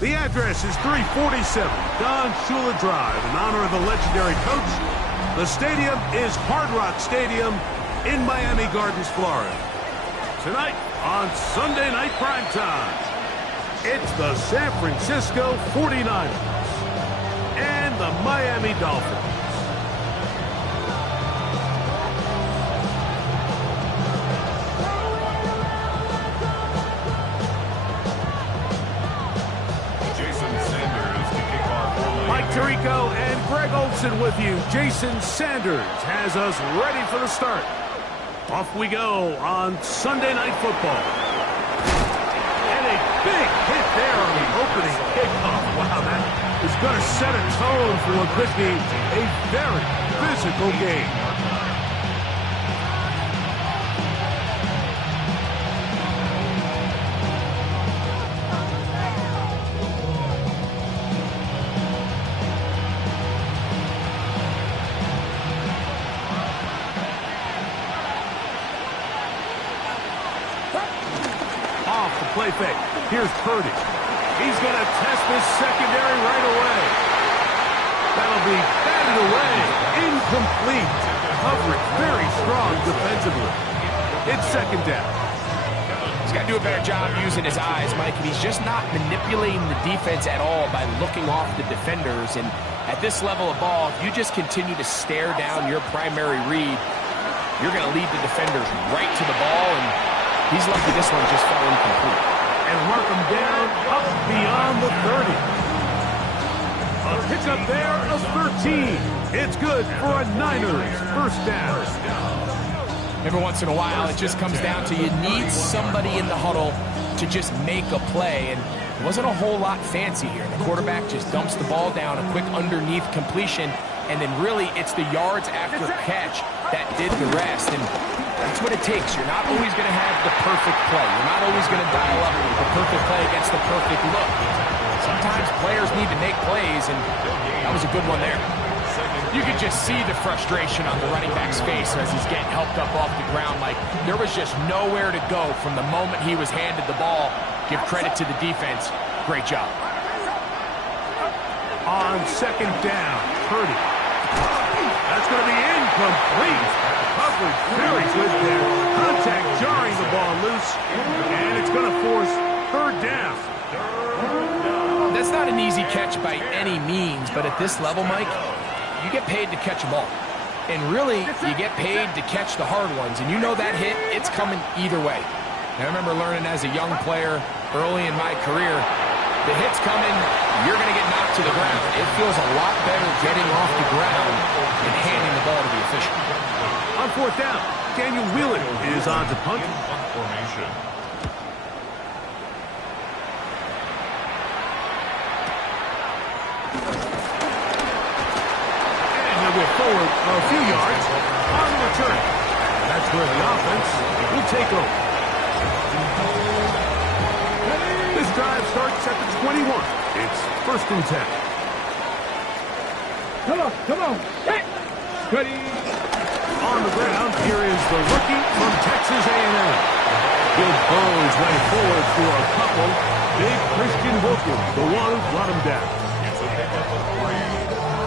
The address is 347 Don Shula Drive in honor of the legendary coach. The stadium is Hard Rock Stadium in Miami Gardens, Florida. Tonight on Sunday Night Primetime, it's the San Francisco 49ers and the Miami Dolphins. Tirico and Greg Olsen with you. Jason Sanders has us ready for the start. Off we go on Sunday Night Football. And a big hit there on the opening kickoff. Wow, that is going to set a tone for what could be a very physical game. Play fake. Here's Purdy. He's going to test this secondary right away. That'll be batted away. Incomplete. Coverage very strong defensively. It's second down. He's got to do a better job using his eyes, Mike, and he's just not manipulating the defense at all by looking off the defenders. And at this level of ball, if you just continue to stare down your primary read, you're going to lead the defenders right to the ball, and he's lucky this one just fell incomplete. And mark him down up beyond the 30. A pickup there of 13. It's good for a Niners first down. Every once in a while, it just comes down to you need somebody in the huddle to just make a play. And it wasn't a whole lot fancy here. The quarterback just dumps the ball down, a quick underneath completion, and then really it's the yards after catch that did the rest. And that's what it takes. You're not always going to have the perfect play. You're not always going to dial up the perfect play against the perfect look. Sometimes players need to make plays, and that was a good one there. You could just see the frustration on the running back's face as he's getting helped up off the ground. Like, there was just nowhere to go from the moment he was handed the ball. Give credit to the defense. Great job. On second down, Purdy. That's going to be incomplete. Coverage very good there. Contact jarring the ball loose, and it's going to force third down. That's not an easy catch by any means, but at this level, Mike, you get paid to catch them all. And really, you get paid to catch the hard ones. And you know that hit, it's coming either way. And I remember learning as a young player early in my career, the hit's coming, you're going to get knocked to the ground. It feels a lot better getting off the ground and handing the ball to the official. On fourth down, Daniel Wheeler is on to punt. Formation. And he'll go forward a few yards on the return. And that's where the offense will take over. This drive starts at the 21. It's first and 10. Come on. Hey. Ready. On the ground, here is the rookie from Texas A&M. He'll burrow his way forward for a couple. Big Christian Wilkins, the one who brought him down. It's a pickup of 3.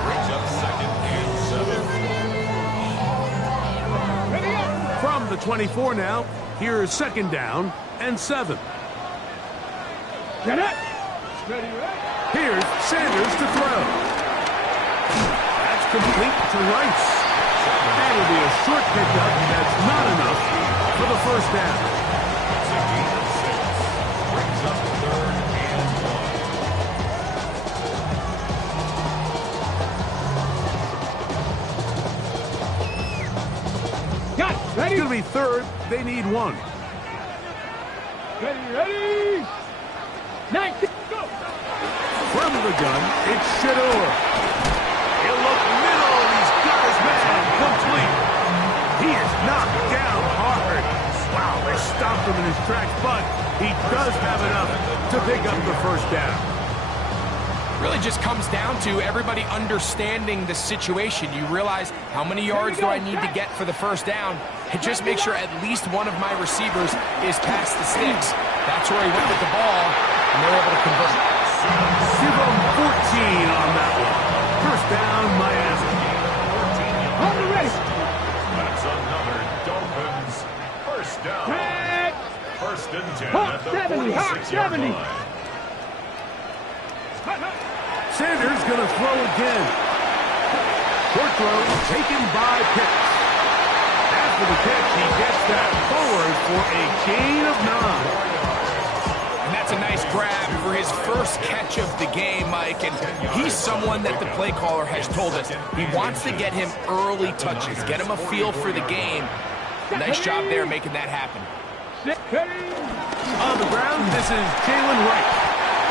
Brings up second and 7. From the 24 now, here is second down and 7. Get it. Here's Sanders to throw. That's complete to Rice. That'll be a short pickup. That's not enough for the first down. It's a gain of 6. Brings up third and 1. Got it. Ready. It's going to be third. They need 1. Ready. 9. Go. From the gun, it's Shedeur. He'll look middle. He's got his man complete. He is knocked down hard. Wow, they stopped him in his tracks, but he does have enough to pick up the first down. Really just comes down to everybody understanding the situation. You realize how many yards do I need to get for the first down, and just make sure at least one of my receivers is past the sticks. That's where he went with the ball, and they're able to convert. Give them 14 on that one. First down, Miami. On the ready. That's another Dolphins first down. Tag. First and 10 Hawk at the 70, Hawk 46-yard 70. line. Sanders going to throw again. Short throw taken by Pitts. After the catch, he gets that forward for a gain of 9. And that's a nice grab for his first catch of the game, Mike. And he's someone that the play caller has told us he wants to get him early touches, get him a feel for the game. Nice job there making that happen. On the ground, this is Jalen Wright.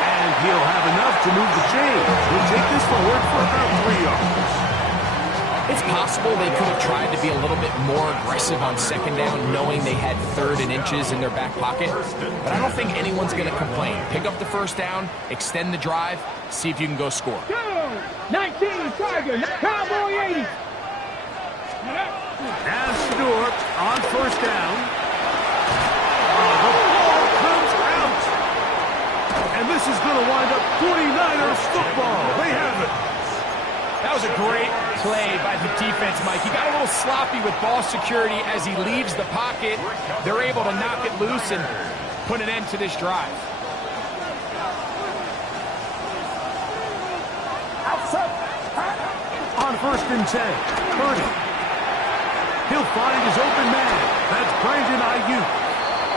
And he'll have enough to move the chains. He'll take this forward for about 3 yards. It's possible they could have tried to be a little bit more aggressive on second down, knowing they had 3rd and inches in their back pocket. But I don't think anyone's going to complain. Pick up the first down, extend the drive, see if you can go score. Go. 19, Tiger. Cowboy 80. As Stewart on first down. The ball comes out. And this is going to wind up 49ers football. They have it. That was a great play by the defense, Mike. He got a little sloppy with ball security as he leaves the pocket. They're able to knock it loose and put an end to this drive. On first and 10, Purdy. He'll find his open man. That's Brandon Ayuk.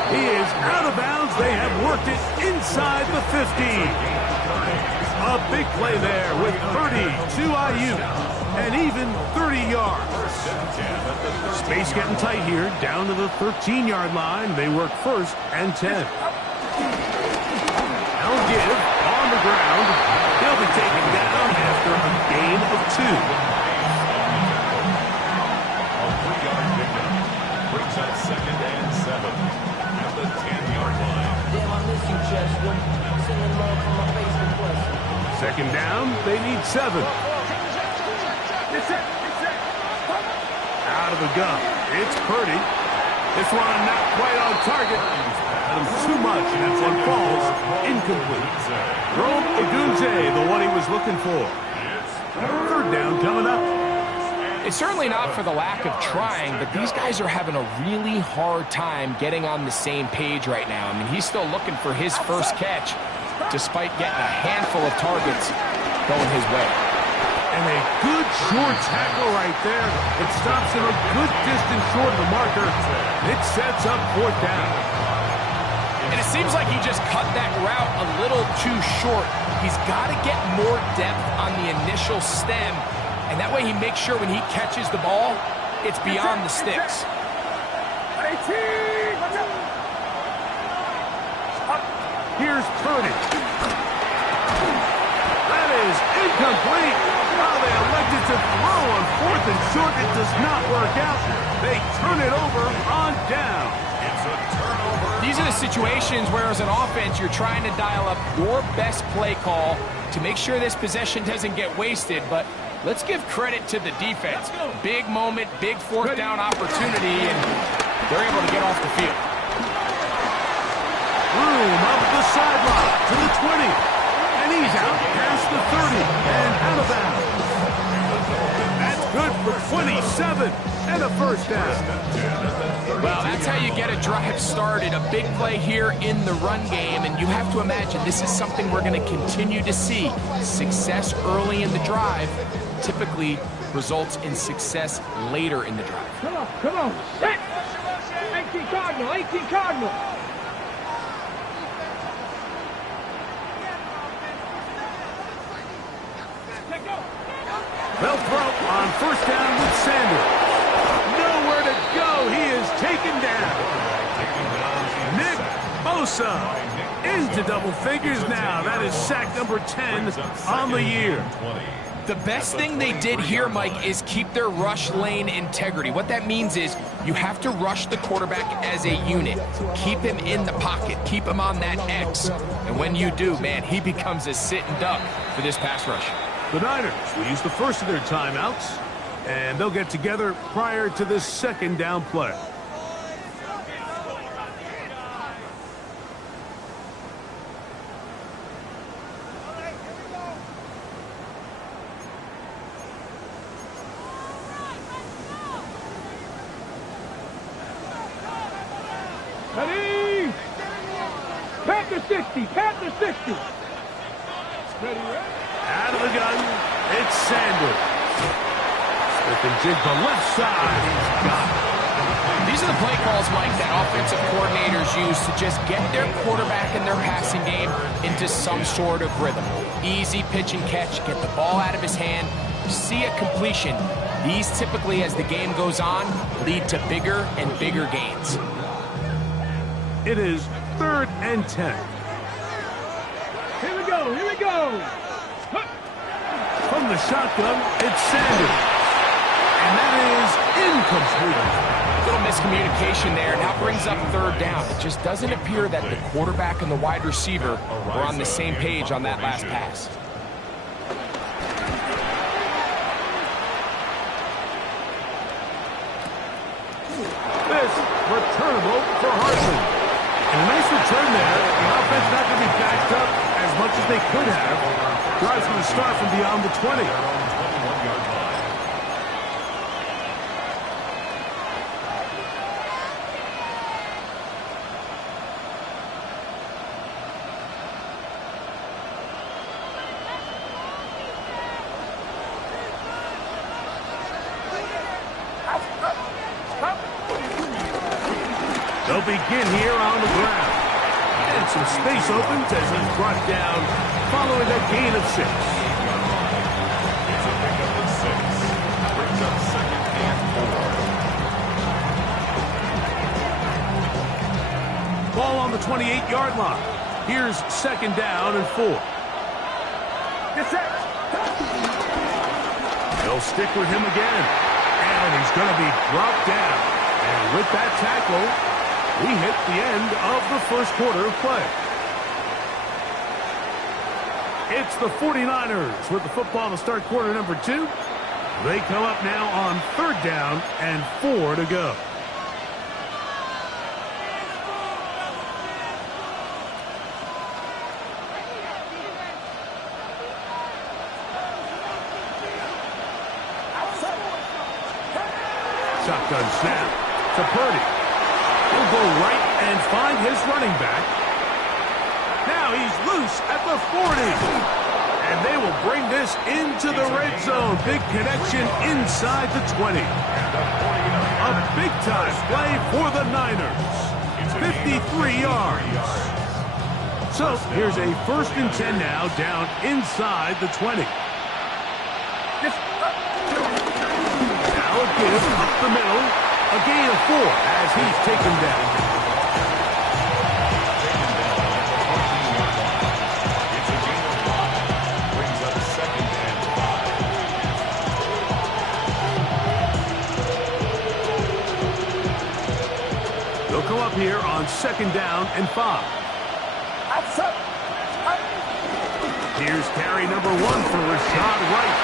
He is out of bounds. They have worked it inside the 50. A big play there with Purdy to Ayuk, and even 30 yards. Space getting tight here, down to the 13-yard line. They work first and 10. They'll give on the ground. He'll be taken down after a gain of 2. A 3-yard pickup brings up second and 7 at the 10-yard line. Damn, I miss you, Chester. Sending love from my Facebook question. Second down, they need 7. Out of the gun, it's Purdy. This one not quite on target. Too much, and that one falls incomplete. Rome Odunze, the one he was looking for. Third down coming up. It's certainly not for the lack of trying, but these guys are having a really hard time getting on the same page right now. I mean, he's still looking for his first catch, despite getting a handful of targets going his way. And a good short tackle right there. It stops him a good distance short of the marker. It sets up 4th down. And it seems like he just cut that route a little too short. He's got to get more depth on the initial stem, and that way he makes sure when he catches the ball, it's beyond the sticks. Here's Purdy. That is incomplete. Oh, they elected to throw on 4th and short. It does not work out. They turn it over on down. It's a turnover. These are the situations where, as an offense, you're trying to dial up your best play call to make sure this possession doesn't get wasted. But let's give credit to the defense. Big moment, big 4th down opportunity, and they're able to get off the field. Room up the sideline to the 20. And he's out past the 30 and out of bounds. That's good for 27 and a first down. Well, that's how you get a drive started. A big play here in the run game, and you have to imagine this is something we're going to continue to see. Success early in the drive typically results in success later in the drive. Come on, come on. 18 Cardinal, 18 Cardinal. They'll throw on first down with Sanders. Nowhere to go. He is taken down. Nick Bosa into double figures now. That is sack number 10 on the year. The best thing they did here, Mike, is keep their rush lane integrity. What that means is you have to rush the quarterback as a unit. Keep him in the pocket. Keep him on that X. And when you do, man, he becomes a sitting duck for this pass rush. The Niners will use the first of their timeouts, and they'll get together prior to this second down play. Panther 60. Panther 60. Ready, ready. Out of the gun, it's Sanders. Smith and Jigba left side. He's got it. These are the play calls, Mike, that offensive coordinators use to just get their quarterback and their passing game into some sort of rhythm. Easy pitch and catch, get the ball out of his hand, see a completion. These typically, as the game goes on, lead to bigger and bigger gains. It is 3rd and 10. Here we go. Here we go. From the shotgun, it's Sanders. And that is incomplete. Little miscommunication there, and that brings up 3rd down. It just doesn't appear that the quarterback and the wide receiver were on the same page on that last pass. This returnable for Hartman. And a nice return there. The offense not going to be backed up as much as they could have. Drive's going to start from beyond the 20. They'll begin here on the ground. And some space opens as he's brought down following a gain of 6. It's a pickup of 6. Brings up 2nd and 4. Ball on the 28-yard line. Here's 2nd down and 4. Get set. They'll stick with him again. And he's going to be brought down. And with that tackle, we hit the end of the first quarter of play. It's the 49ers with the football to start quarter number 2. They come up now on 3rd down and 4 to go. Shotgun snap to Purdy. He'll go right and find his running back. Now he's loose at the 40. And they will bring this into the red zone. Big connection inside the 20. A big-time play for the Niners. 53 yards. So here's a 1st and 10 now down inside the 20. Now a give up the middle. A gain of 4 as he's taken down. It's a gain of 5. Brings up 2nd and 5. They'll come up here on 2nd down and 5. Here's carry number 1 for Rashad White.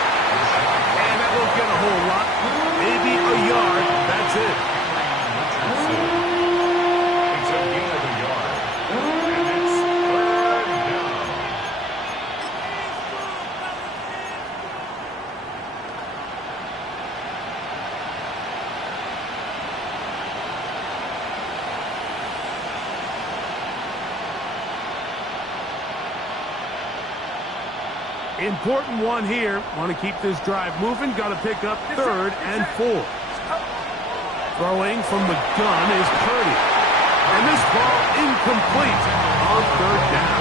And that won't get a whole lot. Maybe a yard. That's it. It's a gain of a yard. And it's 3rd down. Important one here. Want to keep this drive moving. Got to pick up 3rd and 4. Throwing from the gun is Purdy. And this ball incomplete on 3rd down.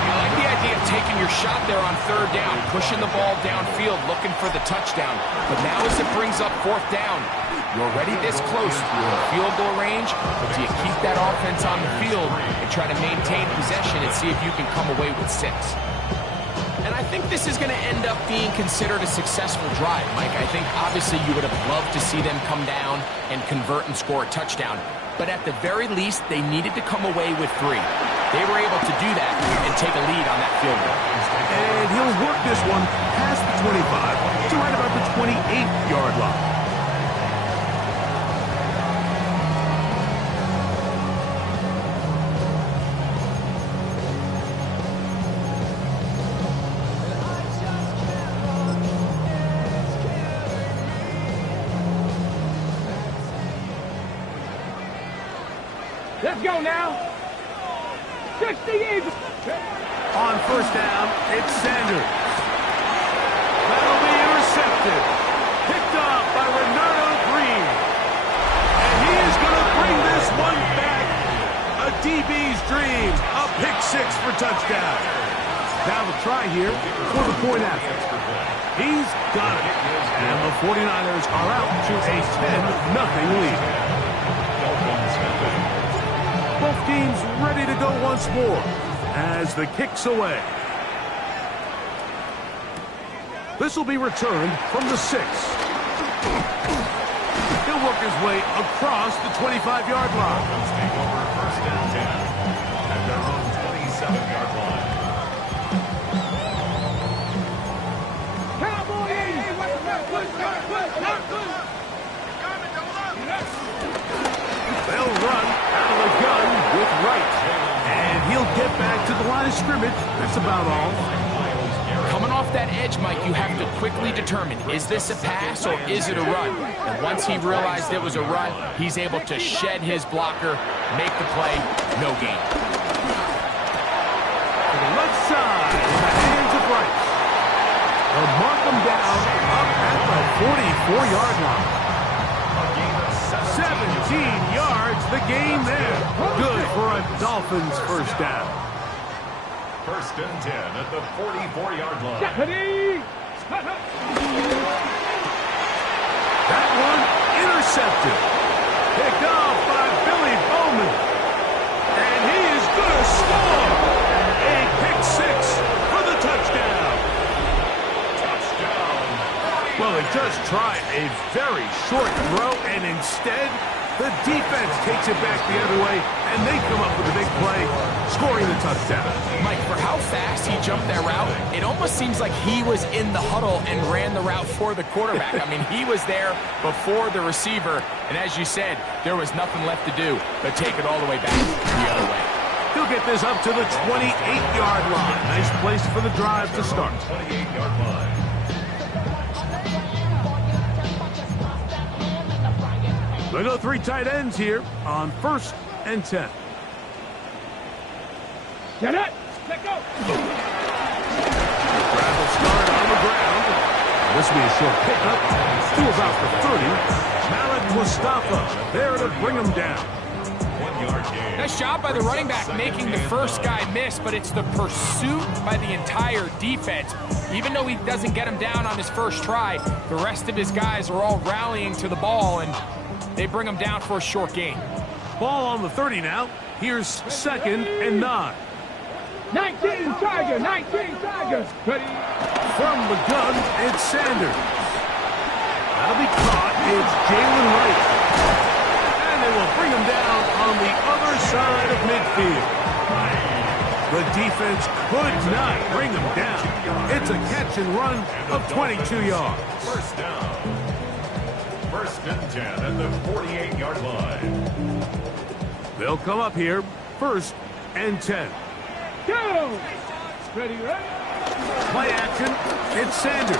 You like the idea of taking your shot there on 3rd down, pushing the ball downfield, looking for the touchdown. But now as it brings up 4th down, you're already this close. You're in field goal range, but do you keep that offense on the field and try to maintain possession and see if you can come away with 6? And I think this is going to end up being considered a successful drive, Mike. I think obviously you would have loved to see them come down and convert and score a touchdown. But at the very least, they needed to come away with 3. They were able to do that and take a lead on that field goal. And he'll work this one past the 25 to right about the 28-yard line. Let's go now. 60 years. On first down, it's Sanders. That'll be intercepted. Picked off by Renato Green. And he is going to bring this one back. A DB's dream. A pick six for touchdown. Now the try here for the point after. He's got it. And the 49ers are out to a 10-0 lead. Both teams ready to go once more as the kick's away. This will be returned from the 6. He'll work his way across the 25-yard line. Let's take over first and 10 at their own 27-yard line. They'll run out of the gun with Wright. And he'll get back to the line of scrimmage. That's about all. Coming off that edge, Mike, you have to quickly determine, is this a pass or is it a run? And once he realized it was a run, he's able to shed his blocker, make the play, no gain. To the left side, in the hands of Wright. They'll mark him down up at the 44-yard line. 17 yards, the game there. Good for a Dolphins first down. First and 10 at the 44-yard line. That one intercepted. Picked off by Billy Bowman. And he is going to score. A pick six for the touchdown. Touchdown. Well, they just tried a very short throw, and instead, the defense takes it back the other way, and they come up with a big play, scoring the touchdown. Mike, for how fast he jumped that route, it almost seems like he was in the huddle and ran the route for the quarterback. I mean, he was there before the receiver, and as you said, there was nothing left to do but take it all the way back the other way. He'll get this up to the 28-yard line. Nice place for the drive to start. 28-yard line. They go 3 tight ends here on first and 10. Get it. Let go. Drive will start on the ground. This will be a short pickup to about the 30. Malik Mustafa there to bring him down. 1 yard gain. Nice job by the running back making the first guy miss, but it's the pursuit by the entire defense. Even though he doesn't get him down on his first try, the rest of his guys are all rallying to the ball, and they bring him down for a short gain. Ball on the 30 now. Here's second and 9. 19 Tiger. 19 Tigers. Ready. From the gun, it's Sanders. That'll be caught. It's Jalen Wright. And they will bring him down on the other side of midfield. The defense could not bring him down. It's a catch and run of 22 yards. First down. First and 10 at the 48-yard line. They'll come up here, first and 10. Go. Ready, ready. Play action, it's Sanders.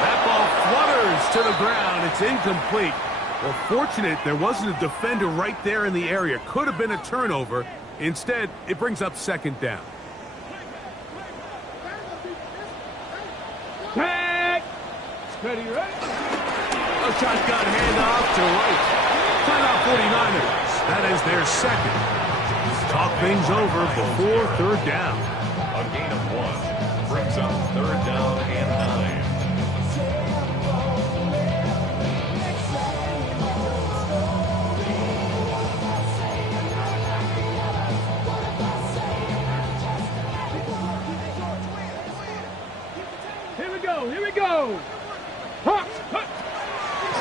That ball flutters to the ground. It's incomplete. Well, fortunate there wasn't a defender right there in the area. Could have been a turnover. Instead, it brings up second down. Tag. Ready, ready. A shotgun handoff to Wright. Timeout 49ers. That is their second. Talk things over before third down. A gain of 1 brings up third down and 9. Here we go. Here we go.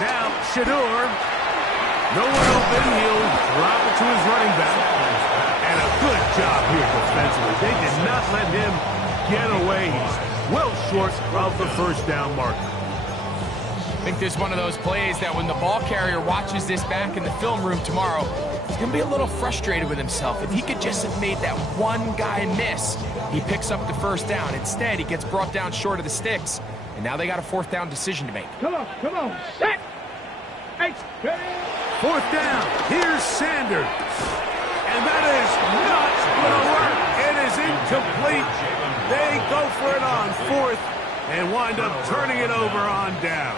Now, Shedeur. No one open. He'll drop it to his running back. And a good job here defensively. They did not let him get away. He's well short of the first down marker. I think this is one of those plays that when the ball carrier watches this back in the film room tomorrow, he's going to be a little frustrated with himself. If he could just have made that one guy miss, he picks up the first down. Instead, he gets brought down short of the sticks, and now they got a fourth down decision to make. Come on. Come on. Set. Hey. Ready. Fourth down. Here's Sanders. And that is not going to work. It is incomplete. They go for it on fourth and wind up turning it over on down.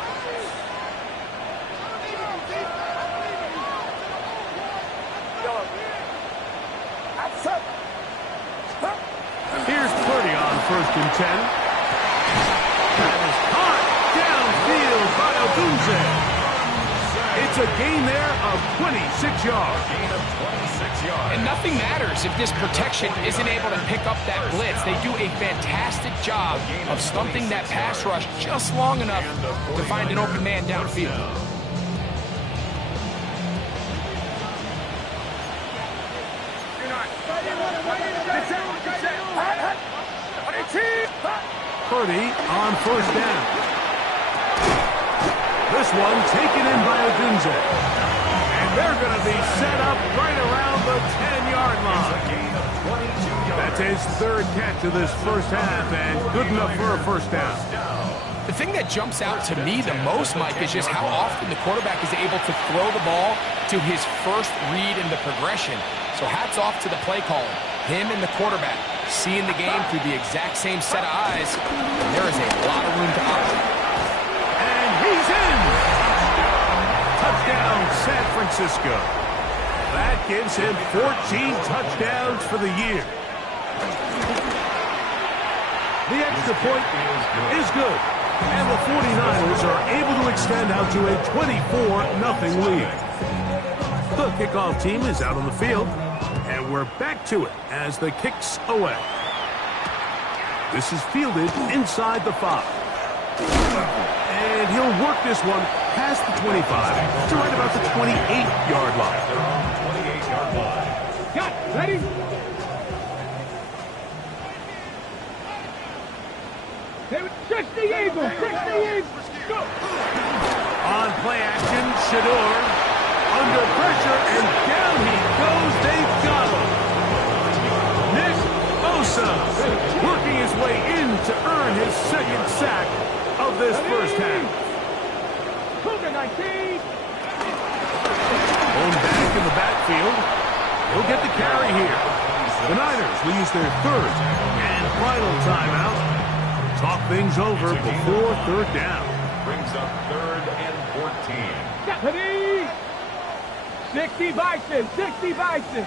Here's Purdy on 1st and 10. That is caught downfield by Odunze. It's a gain there of 26 yards. Gain of 26 yards. And nothing matters if this protection isn't able to pick up that blitz. They do a fantastic job of stumping that pass rush just long enough to find an open man downfield. Purdy on 1st down. This one taken in by Odunze. And they're going to be set up right around the 10-yard line. Gain of 22 yards. That's his 3rd catch of this first half, and good enough for a 1st down. The thing that jumps out to me the most, Mike, is just how often the quarterback is able to throw the ball to his first read in the progression. So hats off to the play caller. Him and the quarterback seeing the game through the exact same set of eyes. There is a lot of room to operate. And he's in! Touchdown, San Francisco. That gives him 14 touchdowns for the year. The extra point is good. And the 49ers are able to extend out to a 24-0 lead. The kickoff team is out on the field. And we're back to it as the kick's away. This is fielded inside the 5. And he'll work this one past the 25 to right about the 28-yard line. They're on the 28-yard line. Got ready? Fix the Eagle! Fix the Eagle! Go! On play action, Shador under pressure, and down he goes. They've got him. Nick Bosa working his way in to earn his 2nd sack of this first half. Cougar 19! Going back in the backfield. He'll get the carry here. The Niners will use their 3rd and final timeout. Talk things over before 3rd down. Brings up 3rd and 14. Ready? 60 Bison! 60 Bison!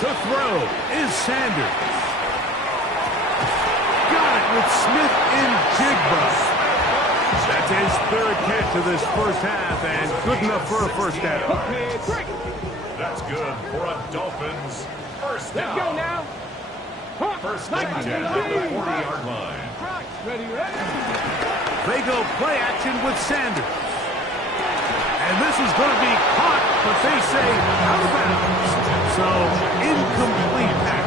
To throw is Sanders. Got it with Smith in Jigba. That's his 3rd catch of this first half, and good enough for a 1st down. That's good for a Dolphins 1st down. Let's go now! 1st and 10 at the 40-yard line. Ready, ready? They go play action with Sanders. And this is going to be caught, but they say out of bounds. So, incomplete pass.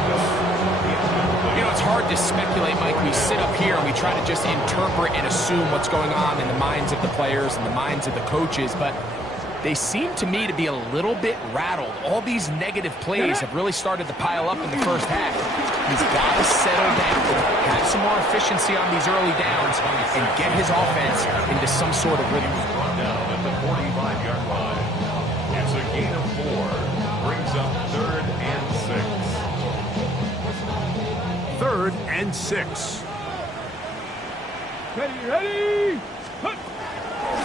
You know, it's hard to speculate, Mike. We sit up here and we try to just interpret and assume what's going on in the minds of the players and the minds of the coaches, but they seem to me to be a little bit rattled. All these negative plays have really started to pile up in the first half. He's got to settle down, have some more efficiency on these early downs, and get his offense into some sort of rhythm. Brought down at the 45-yard line. It's a gain of 4. Brings up 3rd and 6. 3rd and 6. Ready, ready?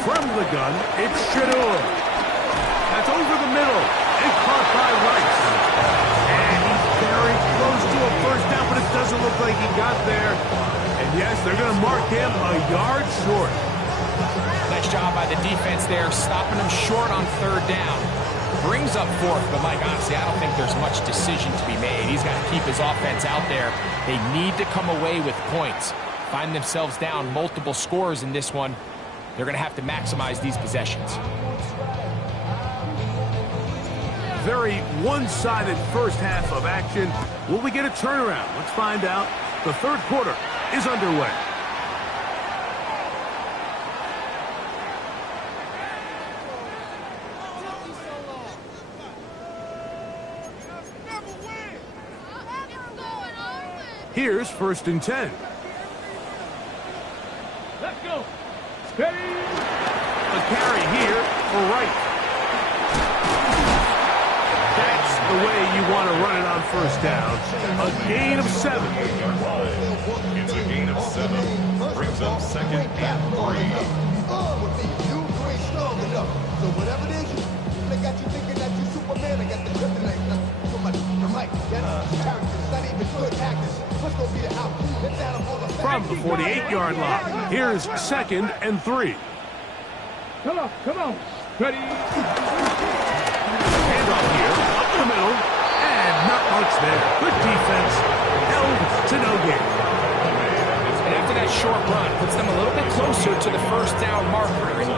From the gun, it's Shador. That's over the middle and caught by Rice. And he's very close to a 1st down, but it doesn't look like he got there. And yes, they're going to mark him a yard short. Nice job by the defense there, stopping him short on 3rd down. Brings up 4th, but Mike, honestly, I don't think there's much decision to be made. He's got to keep his offense out there. They need to come away with points. Find themselves down multiple scores in this one. They're going to have to maximize these possessions. Very one-sided first half of action. Will we get a turnaround? Let's find out. The 3rd quarter is underway. Here's 1st and 10. Let's go! Ready? A carry here for Wright. That the way you want to run it on first down. A gain of 7. It's a gain of 7. Brings up second and 3. You ain't strong enough. So whatever it is, they got you thinking that you Superman. I got the kryptonite. Mike, that's characters, not even good actors. What's going to be the outcome? Let's add them all up. From the 48-yard line, here's second and 3. Come on. Ready? Handoff here, up the middle, and not much there. Good defense, held to no gain. And after that short run, puts them a little bit closer to the first down marker. And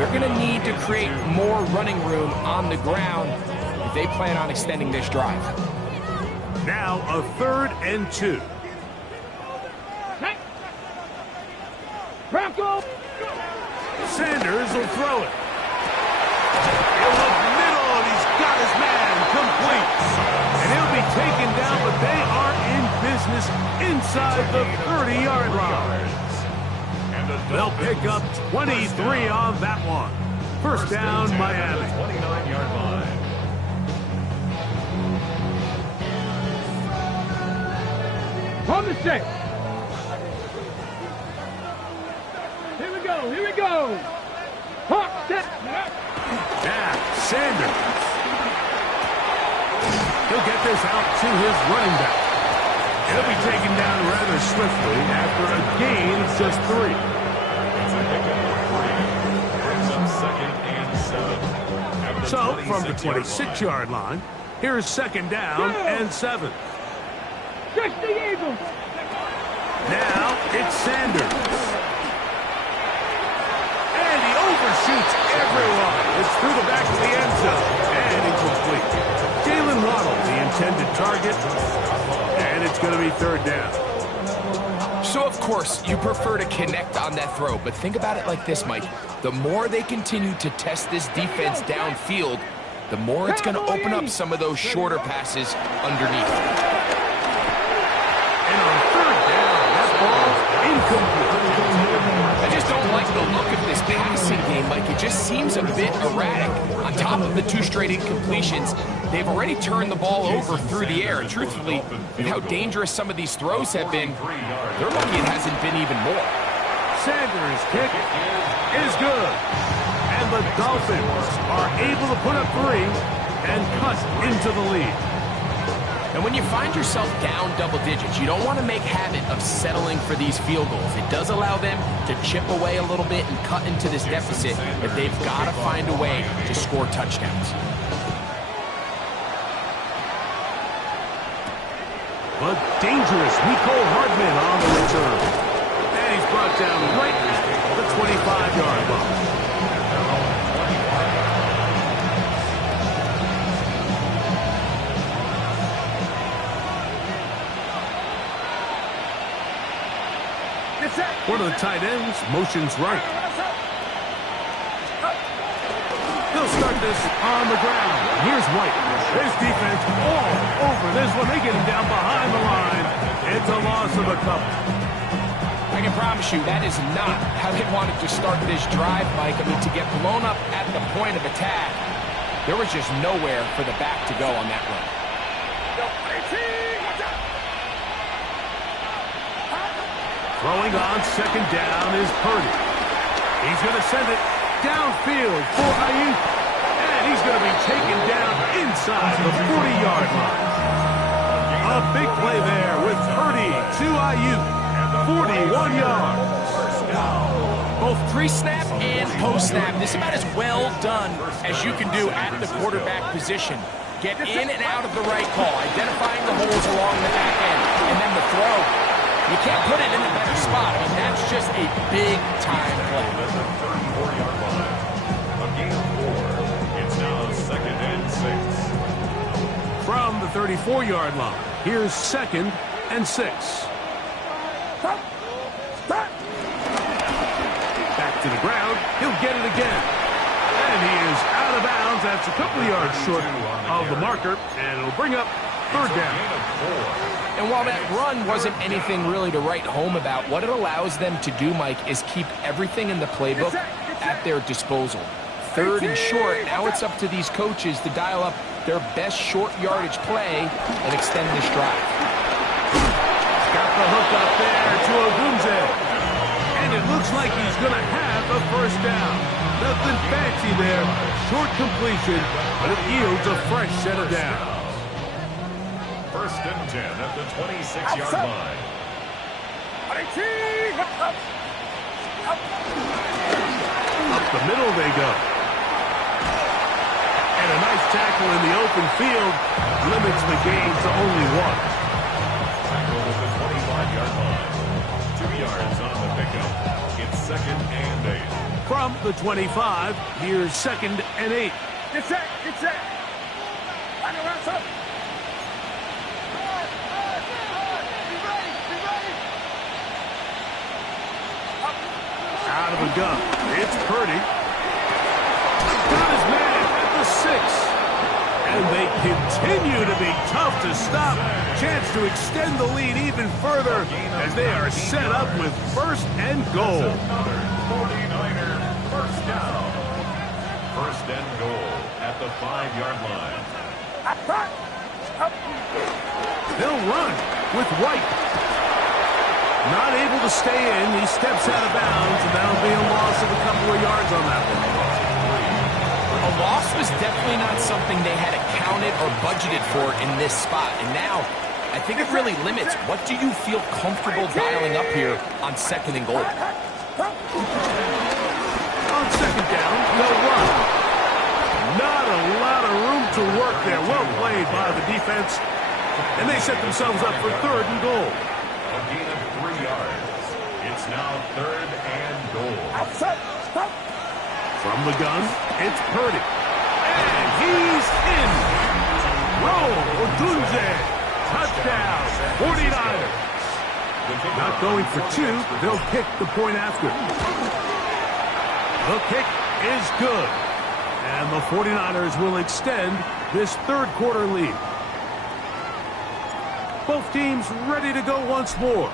they're going to need to create more running room on the ground if they plan on extending this drive. Now a 3rd and 2. Bronco! Sanders will throw it. In the middle, and he's got his man complete. And he'll be taken down, but they are in business inside the 30-yard line. They'll pick up 23 on that one. First down, Miami. 29-yard line. On the set. Here we go. Hawk, set. Yeah, Sanders. He'll get this out to his running back. He'll be taken down rather swiftly after a gain of just 3. It's a pickup for 3. Brings up second and 7. So, from the 26-yard line, here's second down and 7. Stretch the Eagles. Now, it's Sanders. And he overshoots everyone. It's through the back of the end zone. And incomplete. Jalen Waddle, the intended target. And it's going to be 3rd down. So, of course, you prefer to connect on that throw, but think about it like this, Mike. The more they continue to test this defense downfield, the more it's going to open up some of those shorter passes underneath. And on 3rd down, that ball's incomplete. I just don't like the look of this passing game, Mike. It just seems a bit erratic. On top of the 2 straight incompletions, they've already turned the ball over through the air. And truthfully, with how dangerous some of these throws have been, they're lucky it hasn't been even more. Sanders' kick is good. And the Dolphins are able to put up 3 and cut into the lead. And when you find yourself down double digits, you don't want to make habit of settling for these field goals. It does allow them to chip away a little bit and cut into this deficit, but they've got to find a way to score touchdowns. But dangerous Mecole Hardman on the return. And he's brought down right at the 25-yard line. One of the tight ends motions right. He'll start this on the ground. Here's White. His defense all over this one. They get him down behind the line. It's a loss of a couple. I can promise you that is not how they wanted to start this drive, Mike. I mean, to get blown up at the point of attack, there was just nowhere for the back to go on that run. Throwing on second down is Purdy. He's going to send it downfield for Ayuk. And he's going to be taken down inside the 40-yard line. A big play there with Purdy to Ayuk. 41 yards. Both pre-snap and post-snap, this is about as well done as you can do at the quarterback position. Get in and out of the right call, identifying the holes along the back end, and then the throw. You can't put it in a better spot. I mean, that's just a big-time play. That's a 34-yard line. A gain of 4. It's now second and 6. From the 34-yard line, here's second and 6. Back to the ground. He'll get it again. And he is out of bounds. That's a couple of yards short of the marker. And it'll bring up 3rd down. And while that run wasn't anything really to write home about, what it allows them to do, Mike, is keep everything in the playbook at their disposal. 3rd and short. Now it's up to these coaches to dial up their best short yardage play and extend this drive. Got the hook up there to Ogunze. And it looks like he's going to have a first down. Nothing fancy there. Short completion, but it yields a fresh set of downs. 1st and 10 at the 26-yard line. Up the middle they go. And a nice tackle in the open field limits the gain to only 1. Tackle at the 25-yard line. 2 yards on the pickup. It's 2nd and 8. From the 25, here's 2nd and 8. Get set, get set. Run around, son. Out of the gun. It's Purdy. Got his man at the 6. And they continue to be tough to stop. Chance to extend the lead even further as they are set up with 1st and goal. Another 49er first down. 1st and goal at the 5-yard line. They'll run with White. Not able to stay in. He steps out of bounds, and that'll be a loss of a couple of yards on that one. A loss was definitely not something they had accounted or budgeted for in this spot. And now, I think it really limits. What do you feel comfortable dialing up here on 2nd and goal? On 2nd down, they'll run. Not a lot of room to work there. Well played by the defense. And they set themselves up for 3rd and goal. A gain of 3 yards. It's now 3rd and goal. From the gun, it's Purdy. And he's in. Roll, Ogunze. Touchdown, 49ers. Not going for 2. They'll kick the point after. The kick is good. And the 49ers will extend this 3rd quarter lead. Both teams ready to go once more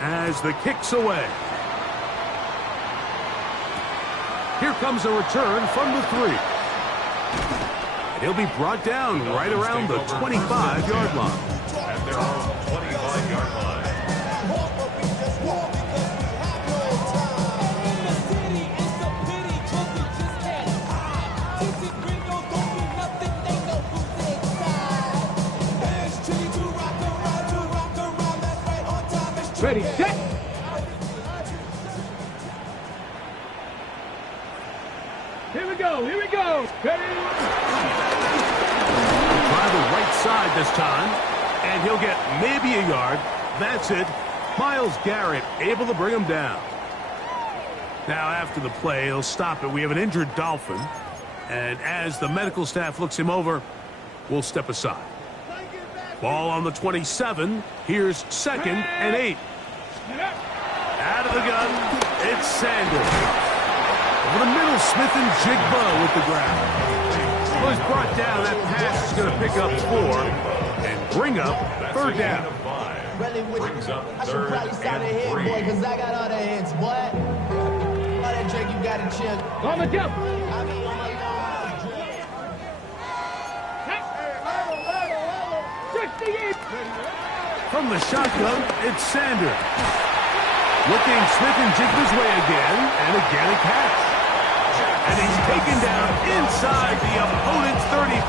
as the kick's away. Here comes a return from the 3. And he'll be brought down right around the 25-yard line. At their own 25-yard line. Ready, set. Here we go, here we go. Ready. Try the right side this time, and he'll get maybe a yard. That's it. Myles Garrett able to bring him down. Now after the play, he'll stop it. We have an injured Dolphin, and as the medical staff looks him over, we'll step aside. Ball on the 27. Here's 2nd and 8. Out of the gun, it's Sanders. Over the middle, Smith and Jigba with the grab. Well, he's brought down. That pass is going to pick up 4 and bring up 3rd down. Brings up I should 3rd probably sign and ahead, 3. boy, because I got all the hits, boy. All that drink you got in chill. On the jump. I mean, oh my God. 68. From the shotgun, it's Sanders. Looking Smith and Jigba's way again, and again a catch. And he's taken down inside the opponent's 35.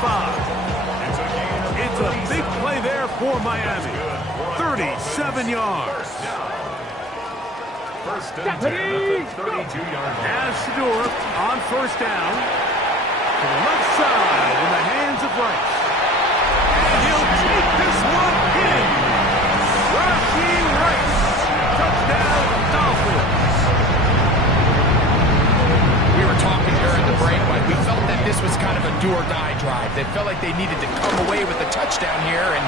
It's a big play there for Miami. 37 yards. 1st and 10 at the 32-yard line. As Shedeur on 1st down. To the left side in the hands of Rice. And he'll take this one in. Rashee Rice. Touchdown, Dolphins. We were talking during the break, but we felt that this was kind of a do-or-die drive. They felt like they needed to come away with a touchdown here, and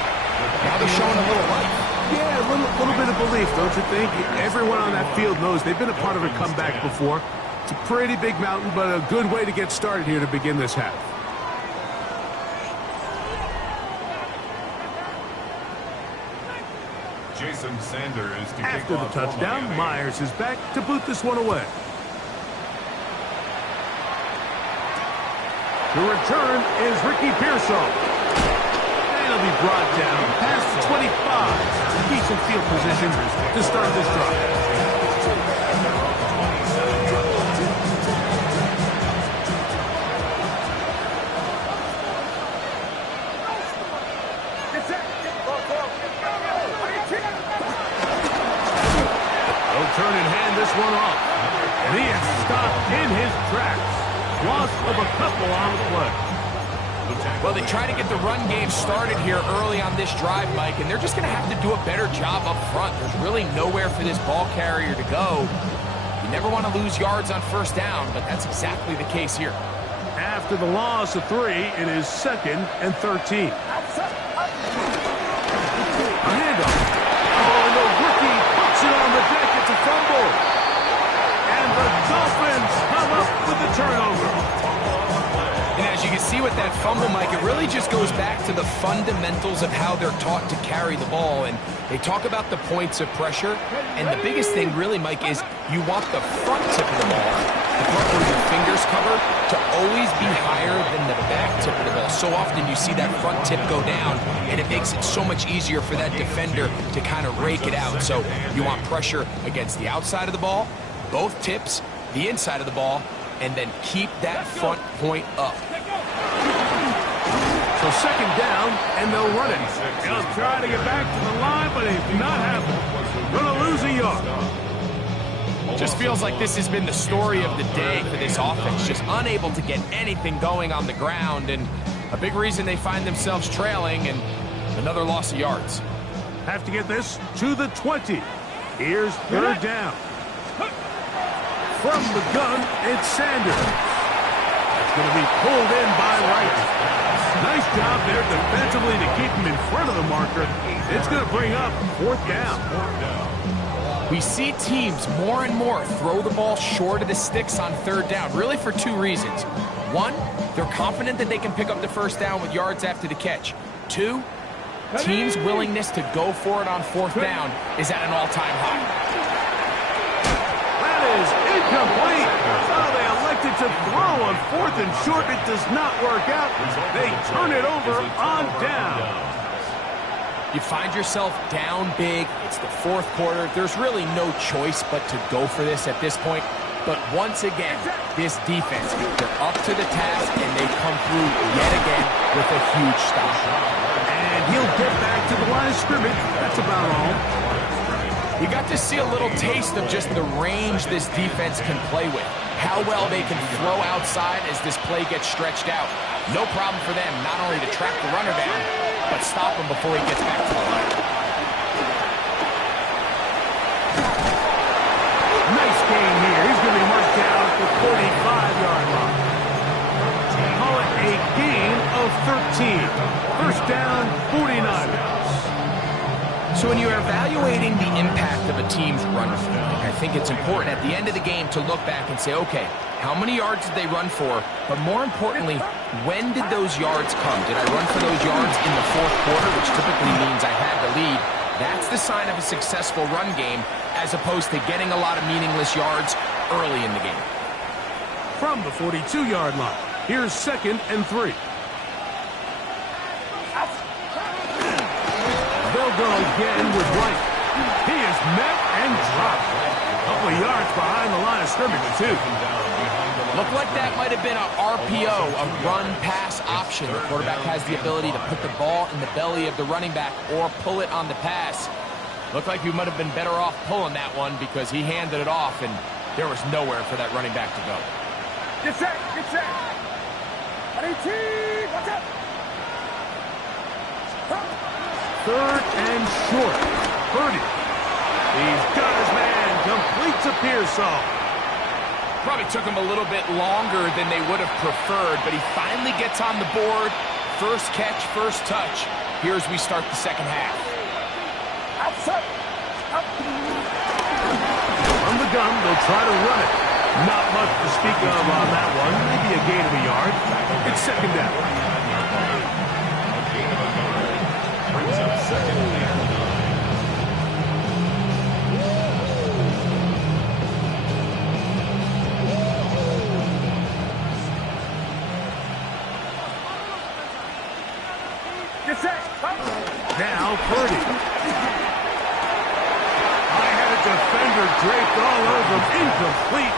now they're showing a little life. Yeah, a little bit of belief, don't you think? Everyone on that field knows they've been a part of a comeback before. It's a pretty big mountain, but a good way to get started here to begin this half. Jason Sanders to After kick the off for touchdown, Miami. Myers is back to boot this one away. To return is Ricky Pearsall. And he'll be brought down past 25. Decent field position to start this drive. Turn and hand this one off. And he is stopped in his tracks. Loss of a couple on the play. Well, they try to get the run game started here early on this drive, Mike, and they're just going to have to do a better job up front. There's really nowhere for this ball carrier to go. You never want to lose yards on first down, but that's exactly the case here. After the loss of 3, it is 2nd and 13. A handoff. Oh, and the rookie puts it on the deck. It's a fumble. And the Dolphins come up with the turnover. And as you can see with that fumble, Mike, it really just goes back to the fundamentals of how they're taught to carry the ball. And they talk about the points of pressure. And the biggest thing really, Mike, is you want the front tip of the ball, the part where your fingers cover, to always be higher than the back tip of the ball. So often you see that front tip go down, and it makes it so much easier for that defender to kind of rake it out. So you want pressure against the outside of the ball, both tips, the inside of the ball, and then keep that front point up. So 2nd down, and they'll run it. He'll try to get back to the line, but it's not happening. Going to lose a yard. Just feels like this has been the story of the day for this offense. Just unable to get anything going on the ground, and a big reason they find themselves trailing, and another loss of yards. Have to get this to the 20. Here's 3rd down. From the gun, it's Sanders. That's going to be pulled in by Wright. Nice job there defensively to keep him in front of the marker. It's going to bring up 4th down. We see teams more and more throw the ball short of the sticks on 3rd down, really for 2 reasons. 1, they're confident that they can pick up the first down with yards after the catch. 2, teams' willingness to go for it on 4th down is at an all-time high. That is incomplete. Oh, they elected to throw on 4th and short. It does not work out. They turn it over on down. You find yourself down big. It's the 4th quarter. There's really no choice but to go for this at this point. But once again, this defense, they're up to the task, and they come through yet again with a huge stop. And he'll get back to the line of scrimmage. That's about all. You got to see a little taste of just the range this defense can play with. How well they can throw outside as this play gets stretched out. No problem for them not only to track the runner down, but stop him before he gets back to the line. Nice gain here. He's going to be marked down at the 45-yard line. Call it a gain of 13. First down, 49ers. So when you're evaluating the impact of a team's run game, I think it's important at the end of the game to look back and say, okay, how many yards did they run for? But more importantly, when did those yards come? Did I run for those yards in the 4th quarter, which typically means I had the lead? That's the sign of a successful run game, as opposed to getting a lot of meaningless yards early in the game. From the 42-yard line, here's 2nd and 3. They'll go again with White. He is met and dropped. A couple of yards behind the line of scrimmage, too. Looked like that might have been an RPO, a run-pass option. The quarterback has the ability to put the ball in the belly of the running back or pull it on the pass. Looked like he might have been better off pulling that one because he handed it off, and there was nowhere for that running back to go. Get set, get set. Watch out. 3rd and short. Purdy. He's got his man. Completes a Pearsall. Probably took him a little bit longer than they would have preferred, but he finally gets on the board. First catch, first touch. Here as we start the 2nd half. Outside. From the gun, they'll try to run it. Not much to speak of on that one. Maybe a gain of a yard. It's 2nd down. Brings up 2nd and 9. Get set. Now Purdy. High-headed defender draped all over him. Incomplete.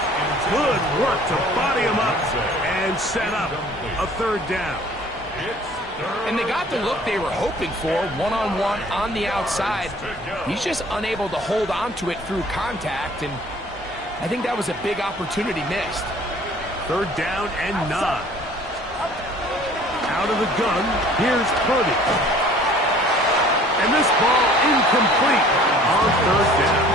Good work to body him up and set up a third down. And they got the look they were hoping for, one-on-one on the outside. He's just unable to hold on to it through contact, and I think that was a big opportunity missed. Third down and 9. Out of the gun, here's Purdy. And this ball incomplete on third down.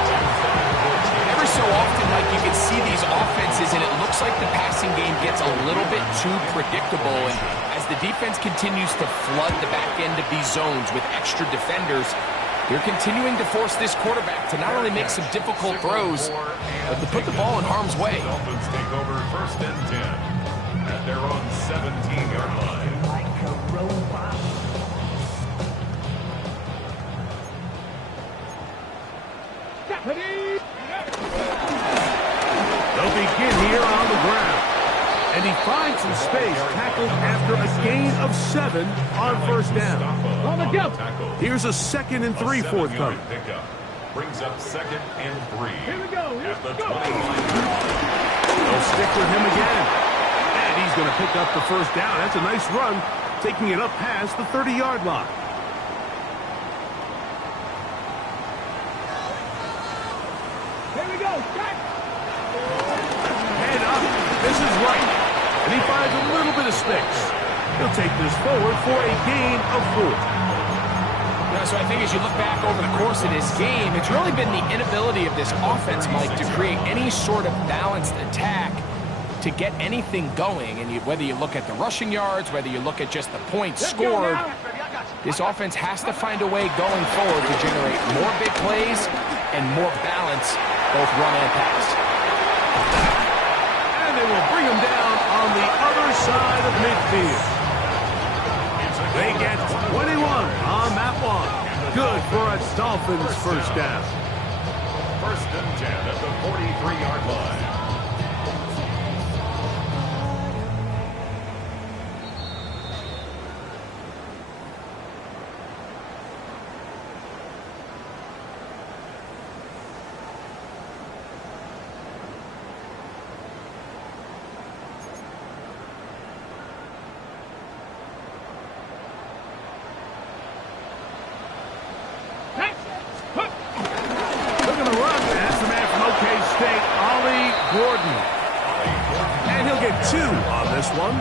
Every so often, like, you can see these offenses, and it looks like the passing game gets a little bit too predictable. And as the defense continues to flood the back end of these zones with extra defenders, they're continuing to force this quarterback to not only make some difficult throws, but to put the ball in harm's way. Dolphins take over first and 10 at their own 17-yard line. They'll begin here on the ground. And he finds some space, tackled after a gain of 7 on first down. On the go. Here's a 2nd and 3 forthcoming. Pickup brings up 2nd and 3. Here we go. At the Let's go. 20-line. They'll stick with him again. And he's going to pick up the first down. That's a nice run, taking it up past the 30-yard line. Here we go. Back. Head up. This is right. And he finds a little bit of space. He'll take this forward for a gain of 4. So I think as you look back over the course of this game, it's really been the inability of this offense, Mike, to create any sort of balanced attack to get anything going. And whether you look at the rushing yards, whether you look at just the points scored, this offense has to find a way going forward to generate more big plays and more balance, both run and pass. And they will bring him down on the other side of midfield. They get 21 on that one. Good for a Dolphins first down. First and 10 at the 43-yard line.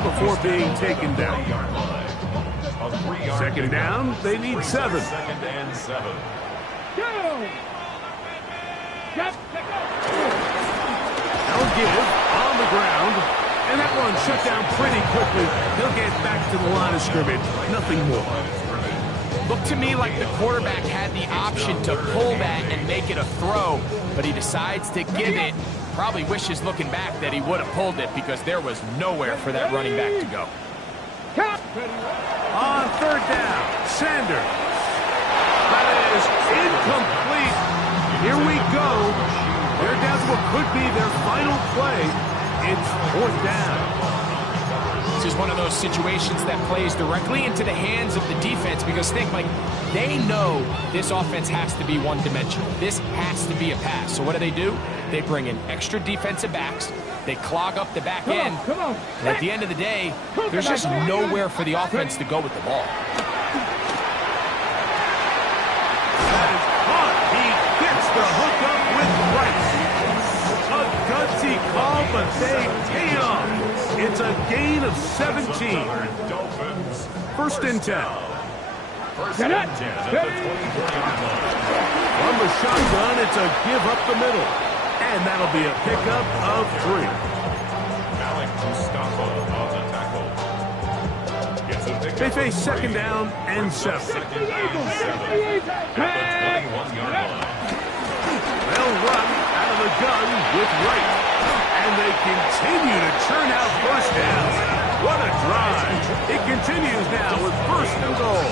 Before being taken down. Second down, they need 7. Second and 7. They'll give on the ground, and that one shut down pretty quickly. He'll get back to the line of scrimmage. Nothing more. Looked to me like the quarterback had the option to pull that and make it a throw, but he decides to give it. Probably wishes looking back that he would have pulled it because there was nowhere for that running back to go. On third down, Sanders. That is incomplete. Here we go. They're down to what could be their final play. It's 4th down. This is one of those situations that plays directly into the hands of the defense because think, like, they know this offense has to be one-dimensional. This has to be a pass. So what do? They bring in extra defensive backs. They clog up the back end. Come on. And at the end of the day, there's just nowhere for the offense to go with the ball. That is caught. He gets the hook up with Rice. A gutsy call, but they pay off. It's a gain of 17. First and 10. First and 10 at the 24-yard line. From the shotgun, it's a give up the middle. And that'll be a pickup of 3. Malik Mustafa on the tackle. Gets a pickup. They face second down and 7. Second and 7 at the 21-yard line. They'll run out of the gun with Wright. And they continue to churn out first downs. What a drive. It continues now with first and goal.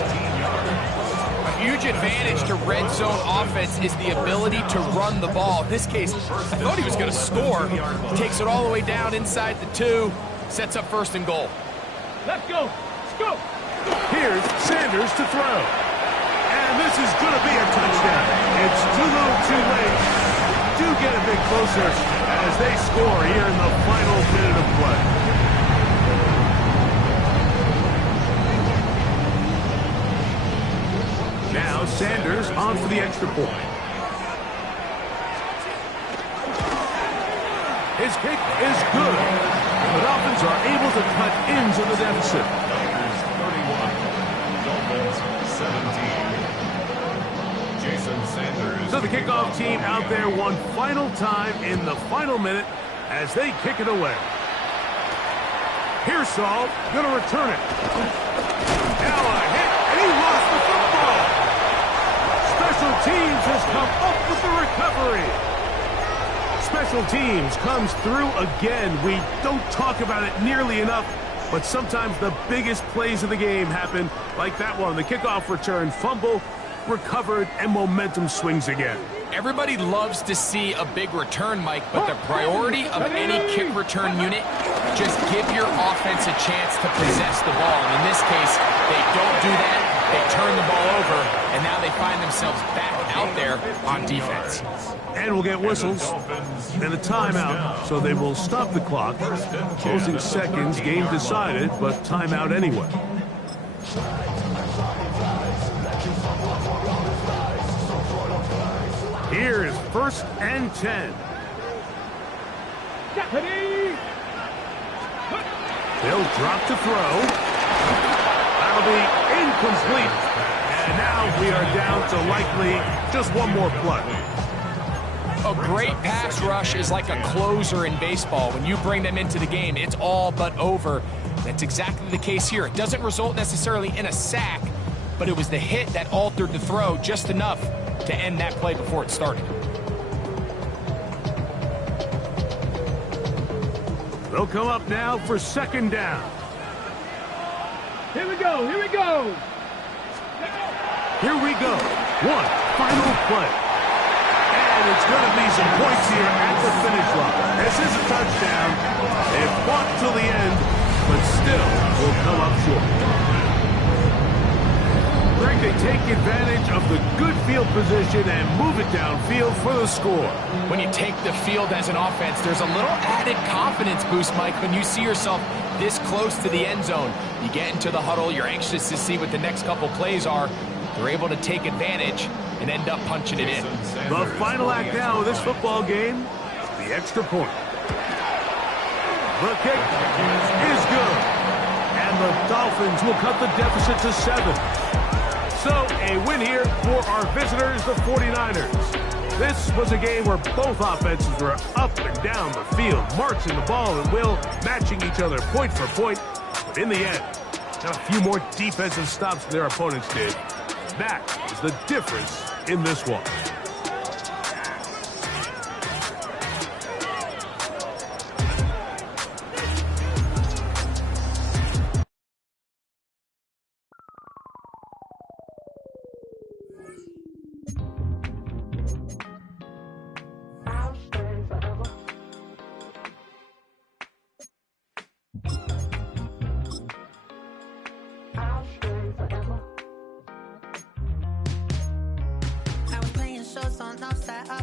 A huge advantage to red zone offense is the ability to run the ball. In this case, I thought he was going to score. He takes it all the way down inside the 2, sets up first and goal. Let's go. Let's go. Here Here's Sanders to throw. And this is going to be a touchdown. It's too little too late. Do get a bit closer as they score here in the final minute of play. Now Sanders on for the extra point. His kick is good. The Dolphins are able to cut into the deficit. Niners 31, Dolphins 17. Jason Sanders. So the kickoff team out there one final time in the final minute as they kick it away. Here's Saul, going to return it. Now a hit, and he lost the football. Special teams has come up with the recovery. Special teams comes through again. We don't talk about it nearly enough, but sometimes the biggest plays of the game happen like that one. The kickoff return, fumble, recovered, and momentum swings again. Everybody loves to see a big return, Mike, but the priority of any kick return unit, just give your offense a chance to possess the ball. And in this case, they don't do that. They turn the ball over, and now they find themselves back out there on defense. And we'll get whistles and a timeout, so they will stop the clock. Closing seconds, game decided, but timeout anyway. Here is 1st and 10. They'll drop to throw. That'll be incomplete. And now we are down to likely just one more play. A great pass rush is like a closer in baseball. When you bring them into the game, it's all but over. That's exactly the case here. It doesn't result necessarily in a sack, but it was the hit that altered the throw just enough to end that play before it started. They'll come up now for 2nd down. Here we go, here we go. Here we go. One final play. And it's going to be some points here at the finish line. This is a touchdown. They fought till the end, but still will come up short. Greg, they take advantage of the good field position and move it downfield for the score. When you take the field as an offense, there's a little added confidence boost, Mike, when you see yourself this close to the end zone. You get into the huddle, you're anxious to see what the next couple plays are. They're able to take advantage and end up punching it in. The final act now of this football game, the extra point. The kick is good. And the Dolphins will cut the deficit to 7. So a win here for our visitors, the 49ers. This was a game where both offenses were up and down the field, marching the ball at will, matching each other point for point. But in the end, got a few more defensive stops than their opponents did. That is the difference in this one.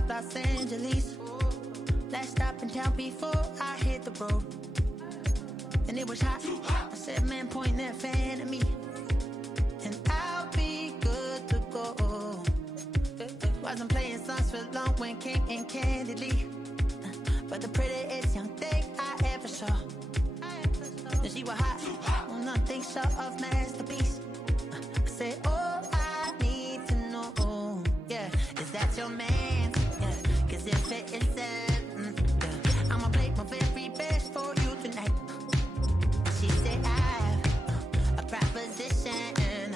Los Angeles. Last stop in town before I hit the road. And it was hot. I said, man, point that fan at me. And I'll be good to go. Wasn't playing songs for long when King and Candidly. But the prettiest young thing I ever saw. And she was hot. Well, nothing short of masterpiece. I said, oh, I need to know. Yeah, is that your man? Yeah, cause if it isn't, yeah, I'ma play my very best for you tonight. She said I have a proposition.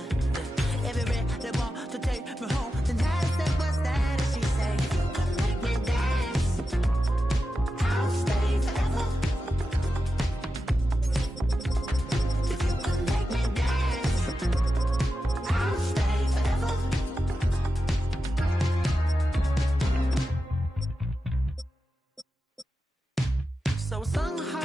If you really want to take me home, then I said, what's that? And she said, if you can make me dance, I'll stay forever. If you can make me dance, I'll stay forever. So I sung her